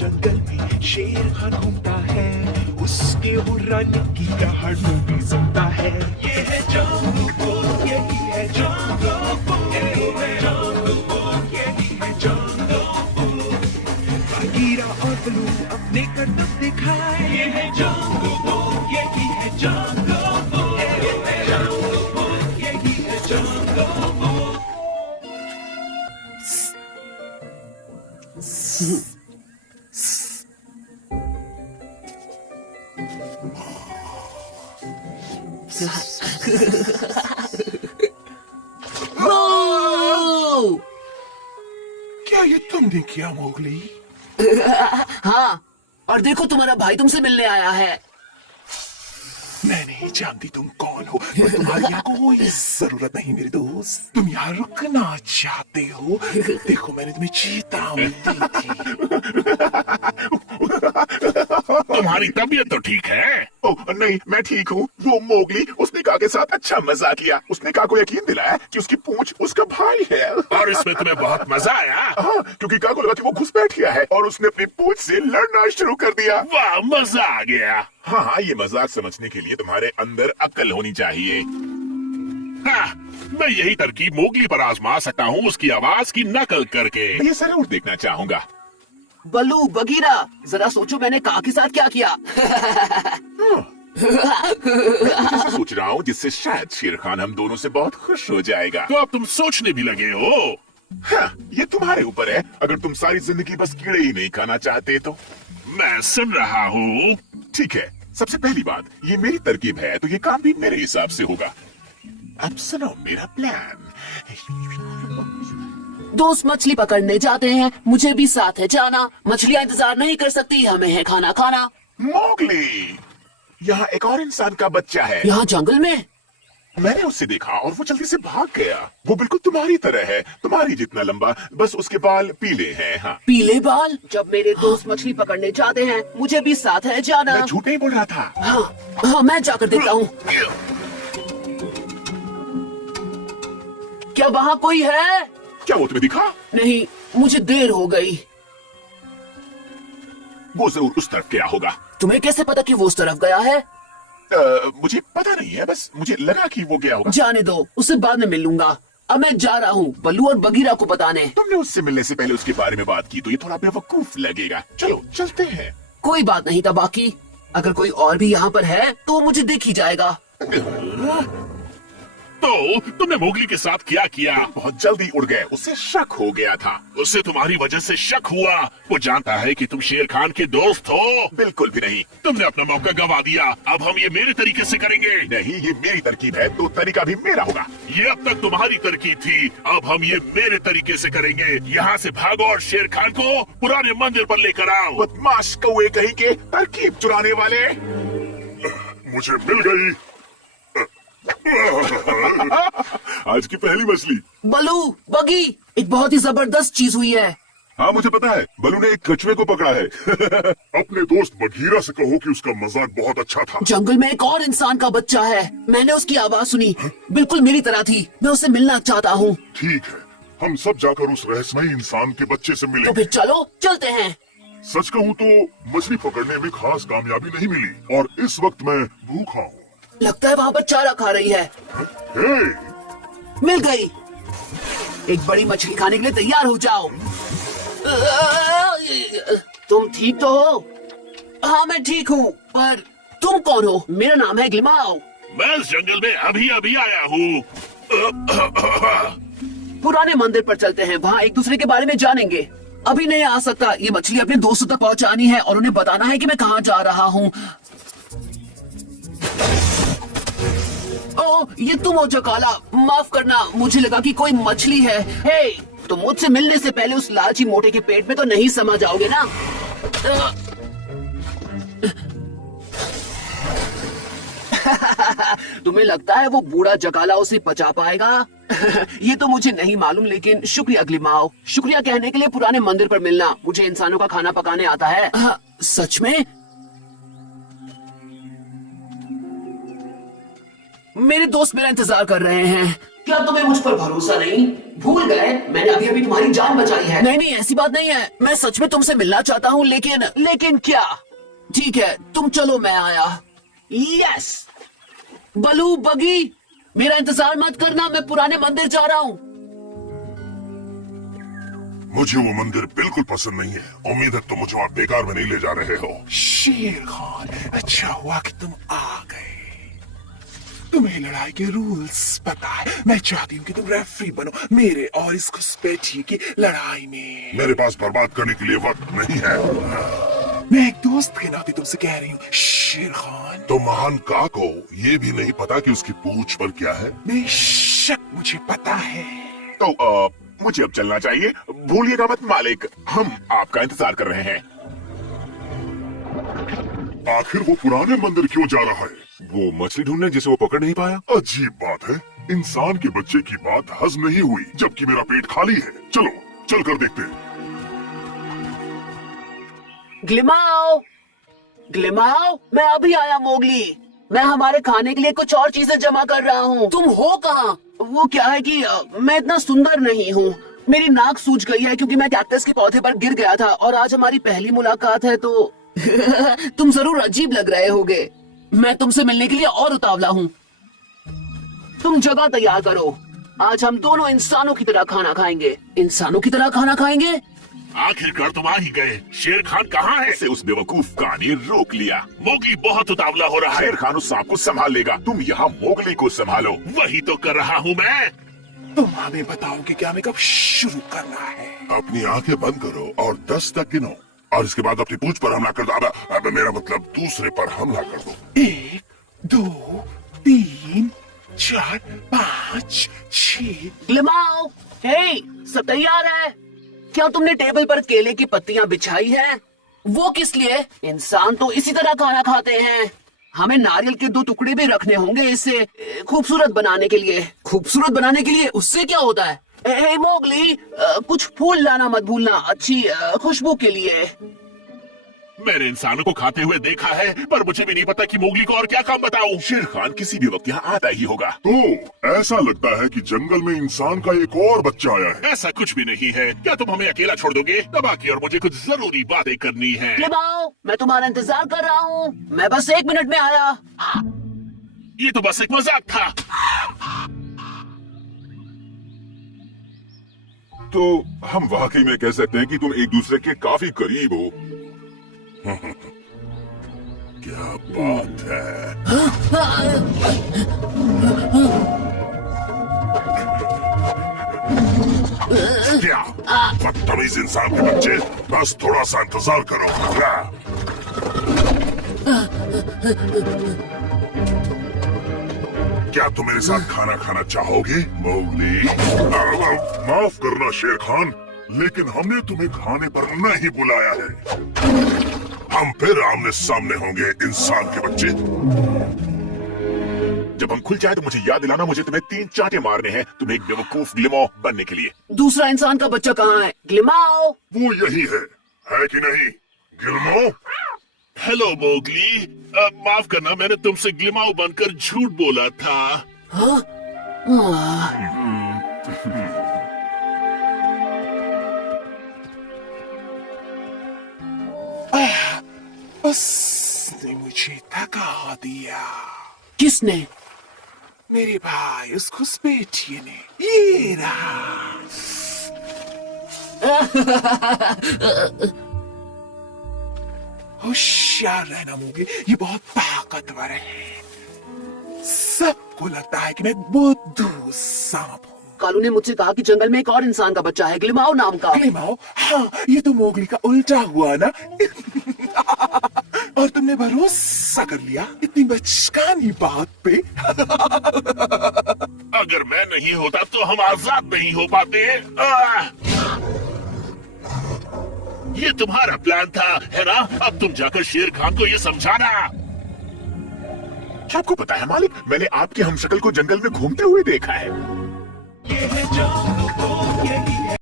जंगल में शेर खान घूमता है, उसके हुर्राने की दहाड़ों भी सुनता है। ये है जंगल बुक, यही है जंगल बुक, यही है जंगल बुक। बागीरा और बलू अपने करतब दिखाए, ये है जंगल बुक, यही है जंगल बुक, यही है जंगल बुक। क्या ये तुमने किया मोगली? हाँ, और देखो तुम्हारा भाई तुमसे मिलने आया है। मैं नहीं जानती तुम कौन हो, पर तुम्हारी यहाँ कोई जरूरत नहीं मेरे दोस्त। तुम यहाँ रुकना चाहते हो? देखो मैंने तुम्हें चेतावनी दी थी। तुम्हारी तबीयत तो ठीक है? ओह नहीं, मैं ठीक हूँ। वो मोगली उसने काका के साथ अच्छा मजाक किया। उसने काका को यकीन दिलाया कि उसकी पूंछ उसका भाई है। और इसमें तुम्हें बहुत मजा आया? हाँ, क्योंकि काका को लगा कि वो घुसपैठ गया है और उसने अपनी पूंछ से लड़ना शुरू कर दिया। वाह, मजा आ गया। हाँ, ये मजाक समझने के लिए तुम्हारे अंदर अक्ल होनी चाहिए। हाँ, मैं यही तरकीब मोगली पर आजमा सकता हूँ, उसकी आवाज की नकल करके। मैं ये जरूर देखना चाहूंगा। बलू, बगीरा, जरा सोचो मैंने काका के साथ क्या किया। जैसे सोच रहा हूँ जिससे शायद शेर खान हम दोनों से बहुत खुश हो जाएगा। तो अब तुम सोचने भी लगे हो? हाँ, ये तुम्हारे ऊपर है। अगर तुम सारी जिंदगी बस कीड़े ही नहीं खाना चाहते तो। मैं सुन रहा हूँ। ठीक है, सबसे पहली बात, ये मेरी तरकीब है तो ये काम भी मेरे हिसाब से होगा। अब सुनो मेरा प्लान। दोस्त मछली पकड़ने जाते हैं, मुझे भी साथ है जाना। मछलियाँ इंतजार नहीं कर सकती, हमें है खाना खाना। मोगली, यहाँ एक और इंसान का बच्चा है। यहाँ जंगल में? मैंने उससे देखा और वो जल्दी से भाग गया। वो बिल्कुल तुम्हारी तरह है, तुम्हारी जितना लंबा, बस उसके बाल पीले हैं। हाँ, पीले बाल? जब मेरे दोस्त मछली पकड़ने जाते हैं, मुझे भी साथ है जाना। मैं झूठ नहीं बोल रहा था। हाँ, हाँ, मैं जाकर देखता हूँ। क्या वहाँ कोई है? क्या वो तुम्हें दिखा? नहीं, मुझे देर हो गई। वो जरूर उस तरफ गया होगा। तुम्हें कैसे पता कि वो उस तरफ गया है? मुझे पता नहीं है, बस मुझे लगा कि वो गया होगा। जाने दो, उससे बाद में मिल लूंगा। अब मैं जा रहा हूँ बल्लू और बगीरा को बताने। तुमने उससे मिलने से पहले उसके बारे में बात की तो ये थोड़ा बेवकूफ लगेगा। चलो चलते हैं। कोई बात नहीं था बाकी। अगर कोई और भी यहाँ पर है तो मुझे देख ही जाएगा। तो तुमने मोगली के साथ क्या किया? बहुत जल्दी उड़ गए, उससे शक हो गया था। उससे तुम्हारी वजह से शक हुआ? वो जानता है कि तुम शेर खान के दोस्त हो? बिल्कुल भी नहीं। तुमने अपना मौका गंवा दिया। अब हम ये मेरे तरीके से करेंगे। नहीं, ये मेरी तरकीब है तो तरीका भी मेरा होगा। ये अब तक तुम्हारी तरकीब थी, अब हम ये मेरे तरीके से करेंगे। यहाँ से भागो और शेर खान को पुराने मंदिर पर लेकर आओ। बदमाश कौवे कहीं के, तरकीब चुराने वाले। मुझे मिल गई आज की पहली मछली। बलू, बगी, एक बहुत ही जबरदस्त चीज हुई है। हाँ, मुझे पता है। बलू ने एक कछुए को पकड़ा है। अपने दोस्त बघीरा से कहो कि उसका मजाक बहुत अच्छा था। जंगल में एक और इंसान का बच्चा है, मैंने उसकी आवाज सुनी, बिल्कुल मेरी तरह थी। मैं उससे मिलना चाहता हूँ। ठीक है, हम सब जाकर उस रहस्यमयी इंसान के बच्चे से तो मिलेंगे। फिर चलो चलते हैं। सच कहूँ तो मछली पकड़ने में खास कामयाबी नहीं मिली और इस वक्त मैं भूखा हूँ। लगता है वहाँ पर चारा खा रही है। हे! मिल गई। एक बड़ी मछली खाने के लिए तैयार हो जाओ। तुम ठीक तो हो? हाँ, मैं ठीक हूँ, पर तुम कौन हो? मेरा नाम है ग्लिमाओ। मैं इस जंगल में अभी अभी आया हूँ। पुराने मंदिर पर चलते हैं, वहाँ एक दूसरे के बारे में जानेंगे। अभी नहीं आ सकता, ये मछली अपने दोस्तों तक पहुँचानी है और उन्हें बताना है कि मैं कहाँ जा रहा हूँ। ओ, ये तुम हो जकाला, माफ करना, मुझे लगा कि कोई मछली है। हे, तुम मुझसे मिलने से पहले उस लालची मोटे के पेट में तो नहीं समा जाओगे ना? तुम्हें लगता है वो बूढ़ा जकाला उसे पचा पाएगा? ये तो मुझे नहीं मालूम, लेकिन शुक्रिया ग्लिमाओ। शुक्रिया कहने के लिए पुराने मंदिर पर मिलना। मुझे इंसानों का खाना पकाने आता है। सच में? मेरे दोस्त मेरा इंतजार कर रहे हैं। क्या तुम्हें मुझ पर भरोसा नहीं? भूल गए मैंने अभी अभी तुम्हारी जान बचाई है। नहीं नहीं ऐसी बात नहीं है, मैं सच में तुमसे मिलना चाहता हूँ, लेकिन क्या? ठीक है तुम चलो, मैं आया। यस बलू बगी, मेरा इंतजार मत करना, मैं पुराने मंदिर जा रहा हूँ। मुझे वो मंदिर बिल्कुल पसंद नहीं है। उम्मीद है तुम मुझे वहाँ बेकार में नहीं ले जा रहे हो। शेर खान, अच्छा हुआ कि तुम आ गए। तुम्हें लड़ाई के रूल्स पता है। मैं चाहती हूँ कि तुम रेफरी बनो मेरे और इस घुसपैठिए की लड़ाई में। मेरे पास बर्बाद करने के लिए वक्त नहीं है। मैं एक दोस्त के नाते तुमसे कह रही हूँ शेर खान। तो महान का को ये भी नहीं पता कि उसकी पूंछ पर क्या है? बेशक मुझे पता है। तो मुझे अब चलना चाहिए। भूलिएगा मत मालिक, हम आपका इंतजार कर रहे हैं। आखिर वो पुराने मंदिर क्यों जा रहा है? वो मछली ढूंढने जिसे वो पकड़ नहीं पाया। अजीब बात है, इंसान के बच्चे की बात हजम नहीं हुई जबकि मेरा पेट खाली है। चलो चल कर देखते हैं। ग्लिमाओ, ग्लिमाओ, मैं अभी आया मोगली। मैं हमारे खाने के लिए कुछ और चीजें जमा कर रहा हूँ। तुम हो कहाँ? वो क्या है कि मैं इतना सुंदर नहीं हूँ। मेरी नाक सूज गई है क्योंकि मैं कैक्टस के पौधे पर गिर गया था और आज हमारी पहली मुलाकात है तो तुम जरूर अजीब लग रहे होगे। मैं तुमसे मिलने के लिए और उतावला हूँ। तुम जगह तैयार करो, आज हम दोनों इंसानों की तरह खाना खाएंगे। इंसानों की तरह खाना खाएंगे? आखिरकार तुम आ ही गए। शेर खान कहाँ है? से उस बेवकूफ का ने रोक लिया। मोगली बहुत उतावला हो रहा है। शेर खान उस सांप को संभाल लेगा, तुम यहाँ मोगली को संभालो। वही तो कर रहा हूँ मैं। तुम हमें बताओ कि क्या हमें कब शुरू करना है। अपनी आंखें बंद करो और 10 तक गिनो और इसके बाद अपनी पूंछ पर हमला कर दो। अब मेरा मतलब दूसरे पर हमला कर दो। 1 2 3 4 5 6। ग्लिमाओ, हे, सब तैयार है? क्या तुमने टेबल पर केले की पत्तियां बिछाई हैं? वो किस लिए? इंसान तो इसी तरह खाना खाते हैं। हमें नारियल के 2 टुकड़े भी रखने होंगे इसे खूबसूरत बनाने के लिए। खूबसूरत बनाने के लिए उससे क्या होता है? हे मोगली, कुछ फूल लाना मत भूलना, अच्छी खुशबू के लिए। मैंने इंसानों को खाते हुए देखा है पर मुझे भी नहीं पता कि मोगली को और क्या काम बताऊं। शेर खान किसी भी वक्त यहाँ आता ही होगा। तो ऐसा लगता है कि जंगल में इंसान का एक और बच्चा आया है। ऐसा कुछ भी नहीं है। क्या तुम हमें अकेला छोड़ दोगे? दबा के, और मुझे कुछ जरूरी बातें करनी है। ग्लिमाओ, मैं तुम्हारा इंतजार कर रहा हूँ। मैं बस 1 मिनट में आया। ये तो बस एक मजाक था। तो हम वाकई में कह सकते हैं कि तुम एक दूसरे के काफी करीब हो। क्या बात है? क्या बदतमीज इंसान के बच्चे, बस थोड़ा सा इंतजार करो। क्या तुम मेरे साथ खाना खाना चाहोगे मोगली? माफ करना शेर खान, लेकिन हमने तुम्हें खाने पर नहीं बुलाया है। हम फिर आमने सामने होंगे इंसान के बच्चे। जब हम खुल जाए तो मुझे याद दिलाना, मुझे तुम्हें 3 चांटे मारने हैं, तुम्हें एक बेवकूफ ग्लिमो बनने के लिए। दूसरा इंसान का बच्चा कहाँ है? ग्लिमाओ, वो यही है कि नहीं गिल्मो? हेलो मोगली, माफ करना, मैंने तुमसे ग्लिमाओ बनकर झूठ बोला था। हाँ? उसने मुझे थका दिया। किसने? मेरे भाई उस घुसपैठिए ने। ये रहा। होशियार रहना मोगली, ये बहुत ताकतवर है। सबको लगता है कि मैं बुद्धू सांप हूँ। कालू ने मुझसे कहा कि जंगल में एक और इंसान का बच्चा है, ग्लिमाओ नाम का। ग्लिमाओ? हाँ, ये तो मोगली का उल्टा हुआ ना। और तुमने भरोसा कर लिया इतनी बचकानी बात पे। अगर मैं नहीं होता तो हम आजाद नहीं हो पाते। ये तुम्हारा प्लान था, है ना? अब तुम जाकर शेर खान को ये समझाना। क्या आपको पता है मालिक, मैंने आपके हमशक्ल को जंगल में घूमते हुए देखा है। ये है जंगल, यही है